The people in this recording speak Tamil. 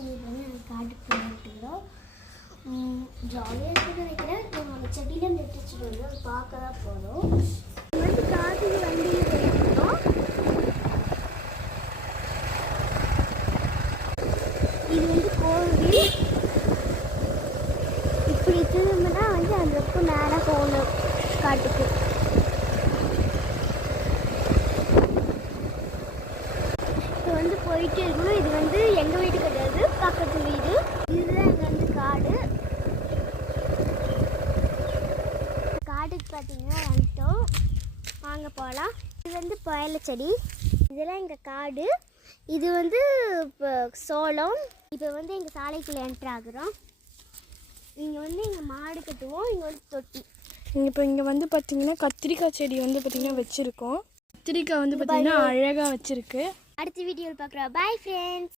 இன்னைக்கு காட்டுக்கு போயிட்டுக்கிறோம். ஜாலியாக இருக்குன்னு நினைக்கிறேன். நம்ம செடியில் நெட்டு வச்சுட்டு வந்து அது பார்க்க தான் போகிறோம். வந்து காட்டுக்கு வண்டியில் போயிட்டுருக்கோம். இது வந்து கோவில். இப்படி திரும்பினா வந்து அந்த பக்கம் நேராக போகணும் காட்டுக்கு. இப்போ வந்து போயிட்டு இருக்கணும். இது வந்து எங்கள் வீடு கிடையாது, பக்கத்து வீடு. இதுதான் இங்கே வந்து காடு. காட்டுக்கு பார்த்தீங்கன்னா வந்துட்டோம், வாங்க போகலாம். இது வந்து புயல செடி. இதெல்லாம் எங்கள் காடு. இது வந்து இப்போ சோளம். இப்போ வந்து எங்கள் சாலைக்குள்ளே என்ட்ரு ஆகுறோம். இங்கே வந்து எங்கள் மாடு கட்டுவோம். இங்கே வந்து தொட்டி. இப்போ இங்கே வந்து பார்த்தீங்கன்னா கத்திரிக்காய் செடி வந்து பார்த்தீங்கன்னா வச்சுருக்கோம். கத்திரிக்காய் வந்து பார்த்தீங்கன்னா அழகாக வச்சுருக்கு. அடுத்த வீடியோவில் பார்க்குறோம். Bye friends.